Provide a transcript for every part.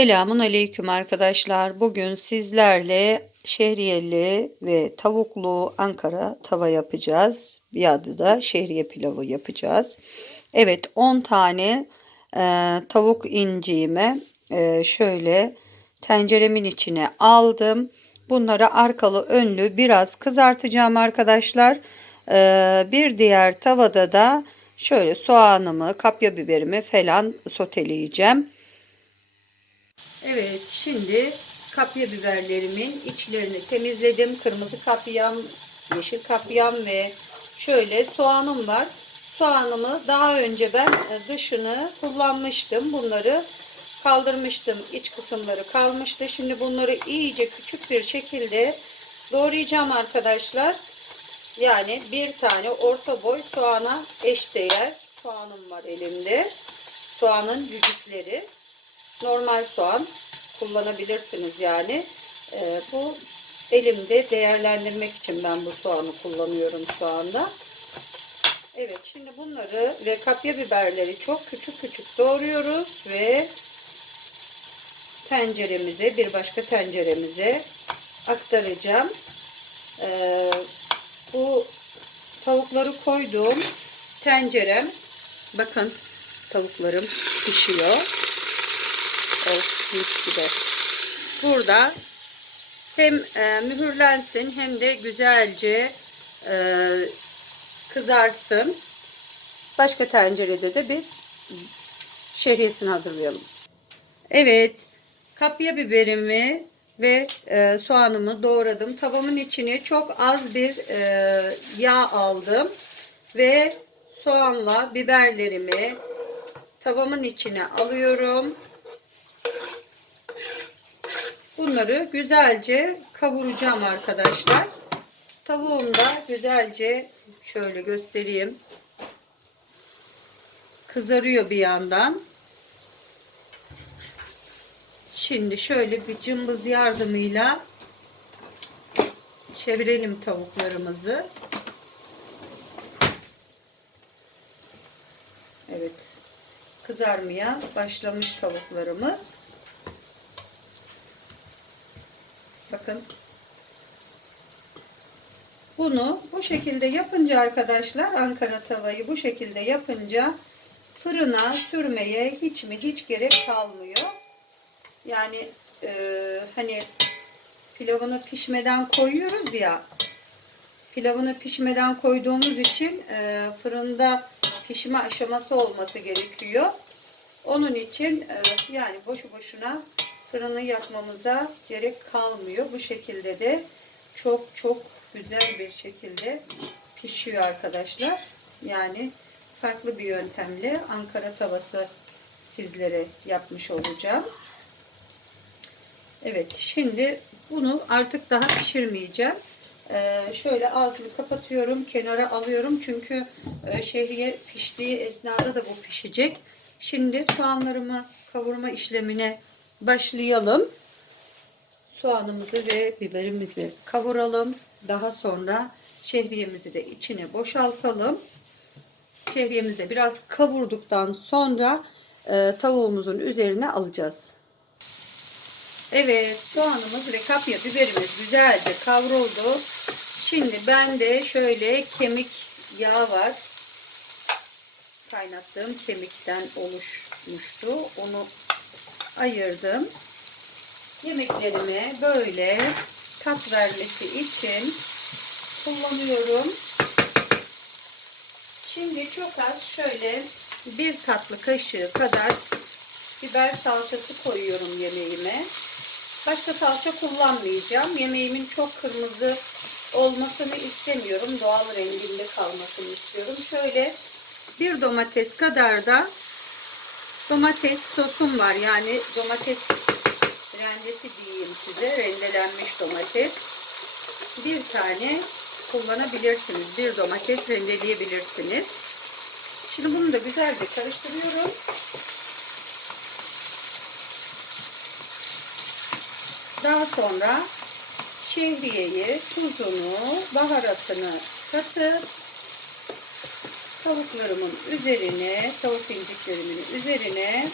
Selamun aleyküm arkadaşlar. Bugün sizlerle şehriyeli ve tavuklu Ankara tava yapacağız. Bir adı da şehriye pilavı yapacağız. Evet 10 tane e, tavuk inciğimi e, şöyle tenceremin içine aldım. Bunları arkalı önlü biraz kızartacağım arkadaşlar. E, bir diğer tavada da şöyle soğanımı, kapya biberimi falan soteleyeceğim. Evet şimdi kapya biberlerimin içlerini temizledim. Kırmızı kapyam, yeşil kapyam ve şöyle soğanım var. Soğanımı daha önce ben e, dışını kullanmıştım. Bunları kaldırmıştım. İç kısımları kalmıştı. Şimdi bunları iyice küçük bir şekilde doğrayacağım arkadaşlar. Yani bir tane orta boy soğana eşdeğer soğanım var elimde. Soğanın cücükleri normal soğan kullanabilirsiniz yani. Ee, bu elimde değerlendirmek için ben bu soğanı kullanıyorum şu anda. Evet şimdi bunları ve kapya biberleri çok küçük küçük doğruyoruz ve tenceremize bir başka tenceremize aktaracağım. Ee, bu tavukları koyduğum tencerem bakın tavuklarım pişiyor. Of mis gibi. Burada hem e, mühürlensin hem de güzelce e, kızarsın. Başka tencerede de biz şehriyesini hazırlayalım. Evet. Kapya biberimi ve e, soğanımı doğradım. Tavamın içine çok az bir e, yağ aldım. Ve soğanla biberlerimi tavamın içine alıyorum. Bunları güzelce kavuracağım arkadaşlar. Tavuğum da güzelce şöyle göstereyim. Kızarıyor bir yandan. Şimdi şöyle bir cımbız yardımıyla çevirelim tavuklarımızı. Evet. Kızarmaya başlamış tavuklarımız. Bakın. Bunu bu şekilde yapınca arkadaşlar Ankara tavayı bu şekilde yapınca fırına sürmeye hiç mi hiç gerek kalmıyor. Yani e, hani pilavını pişmeden koyuyoruz ya pilavını pişmeden koyduğumuz için e, fırında pişme aşaması olması gerekiyor. Onun için e, yani boşu boşuna fırını yakmamıza gerek kalmıyor. Bu şekilde de çok çok güzel bir şekilde pişiyor arkadaşlar. Yani farklı bir yöntemle Ankara tavası sizlere yapmış olacağım. Evet şimdi bunu artık daha pişirmeyeceğim. Ee, şöyle ağzını kapatıyorum. Kenara alıyorum. Çünkü e, şehriye piştiği esnada da bu pişecek. Şimdi soğanlarımı kavurma işlemine başlayalım. Soğanımızı ve biberimizi kavuralım. Daha sonra şehriyemizi de içine boşaltalım. Şehriyemizi biraz kavurduktan sonra e, tavuğumuzun üzerine alacağız. Evet soğanımız ve kapya biberimiz güzelce kavruldu. Şimdi ben de şöyle kemik yağı var. Kaynattığım kemikten oluşmuştu. Onu ayırdım. Yemeklerime böyle tat vermesi için kullanıyorum. Şimdi çok az şöyle bir tatlı kaşığı kadar biber salçası koyuyorum yemeğime. Başka salça kullanmayacağım. Yemeğimin çok kırmızı olmasını istemiyorum. Doğal renginde kalmasını istiyorum. Şöyle bir domates kadar da domates sosum var. Yani domates rendesi diyeyim size. Rendelenmiş domates. Bir tane kullanabilirsiniz. Bir domates rendeleyebilirsiniz. Şimdi bunu da güzelce karıştırıyorum. Daha sonra şehriyeyi, tuzunu, baharatını katıp tavuklarımın üzerine, tavuk inciklerimin üzerine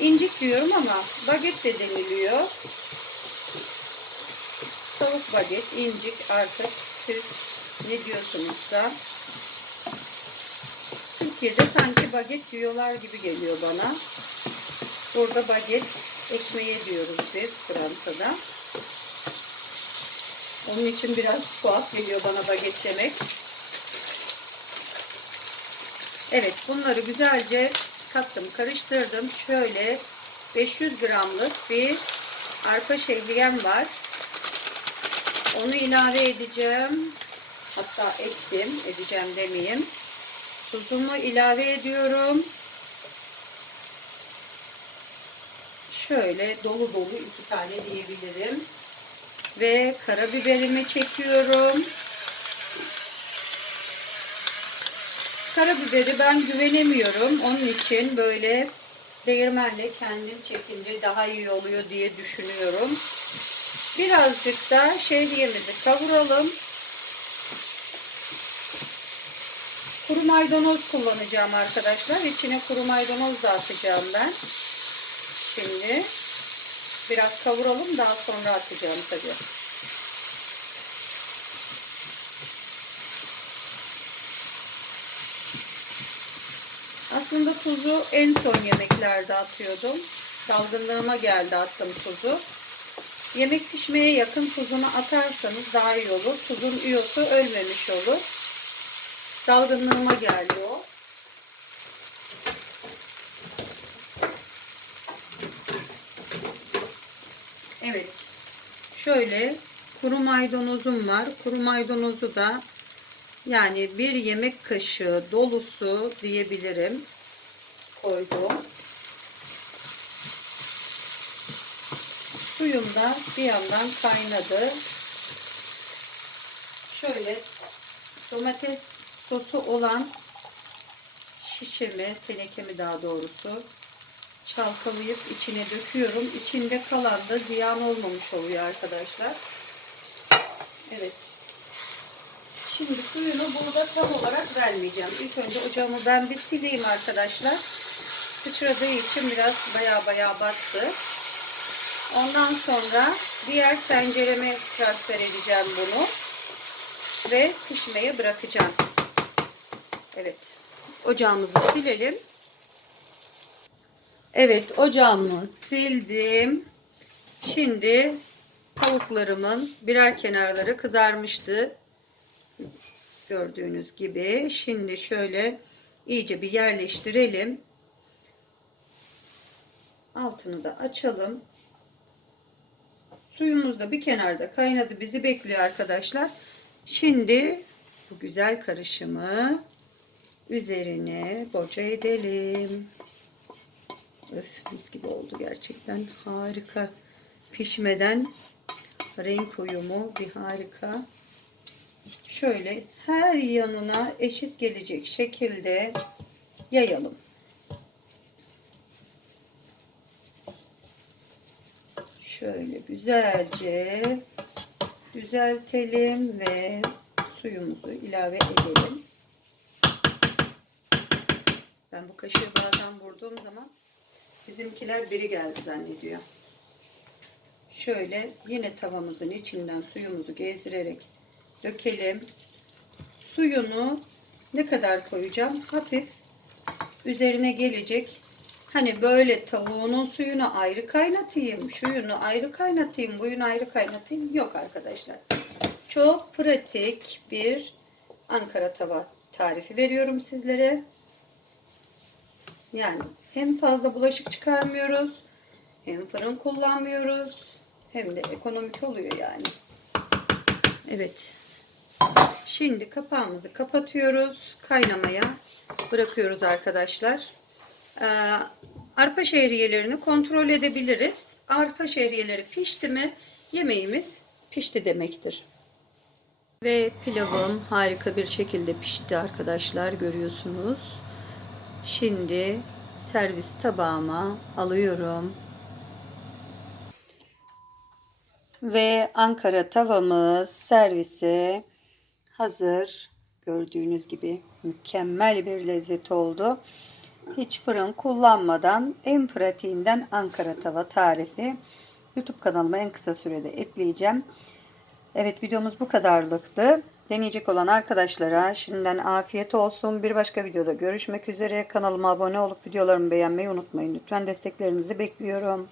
incik diyorum ama baget de deniliyor. Tavuk baget, incik artık siz ne diyorsunuz da. Türkiye'de sanki baget diyorlar gibi geliyor bana. Burada baget ekmeğe diyoruz biz Fransa'da. Onun için biraz tuhaf geliyor bana baget demek. Evet bunları güzelce kattım karıştırdım. Şöyle 500 gramlık bir arpa şehriyem var. Onu ilave edeceğim. Hatta ettim. Edeceğim demeyeyim. Tuzumu ilave ediyorum. Şöyle dolu dolu iki tane diyebilirim. Ve karabiberimi çekiyorum. Karabiberi ben güvenemiyorum. Onun için böyle değirmenle kendim çekince daha iyi oluyor diye düşünüyorum. Birazcık da şehriyemizi kavuralım. Kuru maydanoz kullanacağım arkadaşlar. İçine kuru maydanoz da atacağım ben. Şimdi biraz kavuralım daha sonra atacağım tabii. Aslında tuzu en son yemeklerde atıyordum. Dalgınlığıma geldi attım tuzu. Yemek pişmeye yakın tuzunu atarsanız daha iyi olur. Tuzun üyosu ölmemiş olur. Dalgınlığıma geldi o. Evet. Şöyle kuru maydanozum var. Kuru maydanozu da yani bir yemek kaşığı dolusu diyebilirim. Koydum. Suyum da bir yandan kaynadı. Şöyle domates sosu olan şişemi, tenekemi daha doğrusu çalkalayıp içine döküyorum. İçinde kalan da ziyan olmamış oluyor arkadaşlar. Evet. Şimdi suyunu burada tam olarak vermeyeceğim. İlk önce ocağımı ben bir sileyim arkadaşlar. Sıçradığı için biraz baya baya battı. Ondan sonra diğer tencereme transfer edeceğim bunu. Ve pişmeye bırakacağım. Evet. Ocağımızı silelim. Evet ocağımı sildim. Şimdi tavuklarımın birer kenarları kızarmıştı. Gördüğünüz gibi. Şimdi şöyle iyice bir yerleştirelim. Altını da açalım. Suyumuz da bir kenarda kaynadı. Bizi bekliyor arkadaşlar. Şimdi bu güzel karışımı üzerine boca edelim. Öf mis gibi oldu gerçekten. Harika. Pişmeden renk uyumu bir harika. Şöyle her yanına eşit gelecek şekilde yayalım. Şöyle güzelce düzeltelim ve suyumuzu ilave edelim. Ben bu kaşığı bazen vurduğum zaman bizimkiler biri geldi zannediyor. Şöyle yine tavamızın içinden suyumuzu gezdirerek dökelim. Suyunu ne kadar koyacağım? Hafif üzerine gelecek. Hani böyle tavuğunun suyunu ayrı kaynatayım, şuyunu ayrı kaynatayım, buyunu ayrı kaynatayım. Yok arkadaşlar. Çok pratik bir Ankara tava tarifi veriyorum sizlere. Yani hem fazla bulaşık çıkarmıyoruz, hem fırın kullanmıyoruz, hem de ekonomik oluyor yani. Evet. Şimdi kapağımızı kapatıyoruz. Kaynamaya bırakıyoruz arkadaşlar. Ee, arpa şehriyelerini kontrol edebiliriz. Arpa şehriyeleri pişti mi yemeğimiz pişti demektir. Ve pilavım harika bir şekilde pişti arkadaşlar görüyorsunuz. Şimdi servis tabağıma alıyorum. Ve Ankara tavamız servise hazır. Gördüğünüz gibi mükemmel bir lezzet oldu. Hiç fırın kullanmadan en pratiğinden Ankara tava tarifi. YouTube kanalıma en kısa sürede ekleyeceğim. Evet videomuz bu kadarlıktı. Deneyecek olan arkadaşlara şimdiden afiyet olsun. Bir başka videoda görüşmek üzere. Kanalıma abone olup videolarımı beğenmeyi unutmayın. Lütfen desteklerinizi bekliyorum.